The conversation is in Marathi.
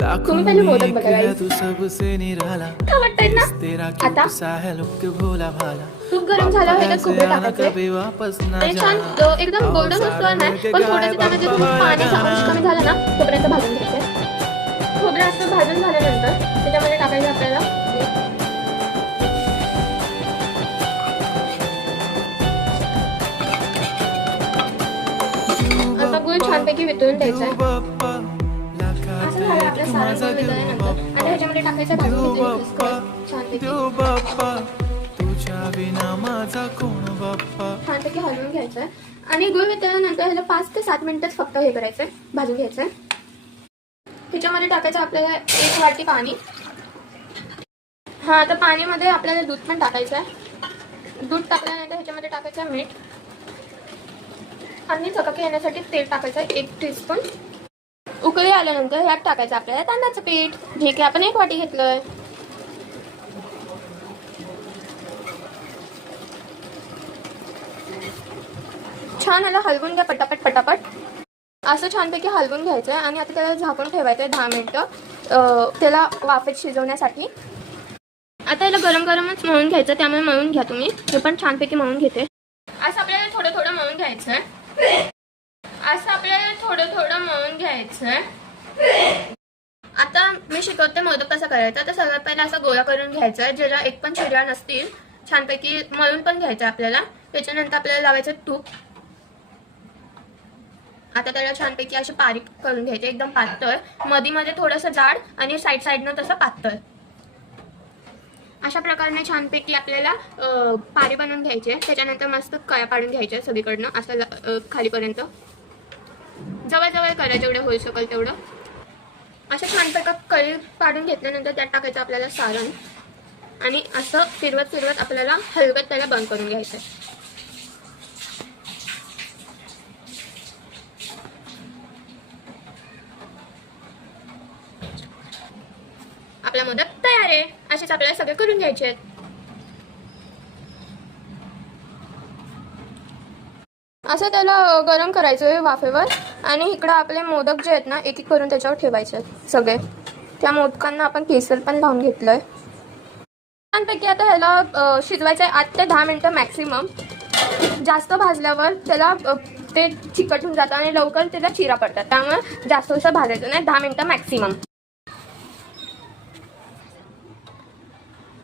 तुम्ही पहिले मोदक बघा का वाटतंय ना आता तूप गरम झालं हे तर खोबरं टाकायचं ते छान एकदम गोल्डन असतो ना पण थोडंसं त्यामध्ये पाण्याचा अंश कमी झाला ना तोपर्यंत भाजून घ्यायचं खोबरं असं भाजून झाल्यानंतर त्याच्यामध्ये टाकायचं आपल्याला आता गुळ छानपैकी वितळून द्यायचा असं झालं आपलं सारण गुळ वितळल्यानंतर आता ह्याच्यामध्ये टाकायचं भाजून घेतलेली खसखस छानपैकी हलवून घ्यायचं आणि गुळ वितळल्यानंतर ह्याला 5 ते 7 मिनिटच फक्त हे करायचंय भाजून घ्यायचंय त्याच्यामध्ये टाकायचं आपल्याला 1 वाटी पाणी आता पाणीमध्ये आपल्याला दूध पण टाकायचं आहे दूध टाकल्यानंतर ह्याच्यामध्ये टाकायचं मीठ आणि चकाकी येण्यासाठी तेल टाकायचं 1 टीस्पून उकळी आल्यानंतर ह्यात टाकायचं आपल्याला तांदळाचं पीठ जे की आपण 1 वाटी घेतलंय छान याला हलवून घ्या पटापट असं छानपैकी हलवून घ्यायचं आणि आता त्याला झाकून ठेवायचं 10 मिनिटं त्याला वाफेत शिजवण्यासाठी आता याला गरम गरमच मळून घ्यायचं त्यामुळे मळून घ्या तुम्ही हे पण छानपैकी मळून घेते असं आपल्याला थोडं मळून घ्यायचं मळून घ्यायचं आता मी शिकवते मोदक कसा करायचा तर सर्वात पहिला असा गोळा करून घ्यायचा ज्याला एक पण शिरा नसतील छानपैकी मळून पण घ्यायचं आपल्याला त्याच्यानंतर आपल्याला लावायचं तूप आता त्याला छानपैकी अशी बारीक करून घ्यायचे एकदम पातळ मध्ये थोडंसं जाड आणि साईडनं तसं पातळ अशा प्रकारे छानपैकी आपल्याला पारी बनवून घ्यायचे त्याच्यानंतर मस्त कळ्या पाडून घ्यायच्या सगळीकडनं असं खालीपर्यंत जवळ कळ्या जेवढं होऊ शकेल तेवढं अशा छानपैकी कळी पाडून घेतल्यानंतर त्यात टाकायचं आपल्याला सारण आणि असं फिरवत आपल्याला हलवत त्याला बंद करून घ्यायचं आपला मोदक तयार आहे असेच आपल्याला सगळे करून घ्यायचे आहेत असं त्याला गरम करायचं वाफेवर आणि इकडं आपले मोदक जे आहेत ना एक करून त्याच्यावर ठेवायचे आहेत सगळे त्या मोदकांना आपण केसर पण लावून घेतलंय छानपैकी आता ह्याला शिजवायचं आहे 8 ते 10 मिनिटं मॅक्सिमम जास्त भाजल्यावर त्याला ते चिकटून जातं आणि लवकर त्याला चिरा पडतात त्यामुळे जास्त भाजायचं नाही 10 मिनिटं मॅक्सिमम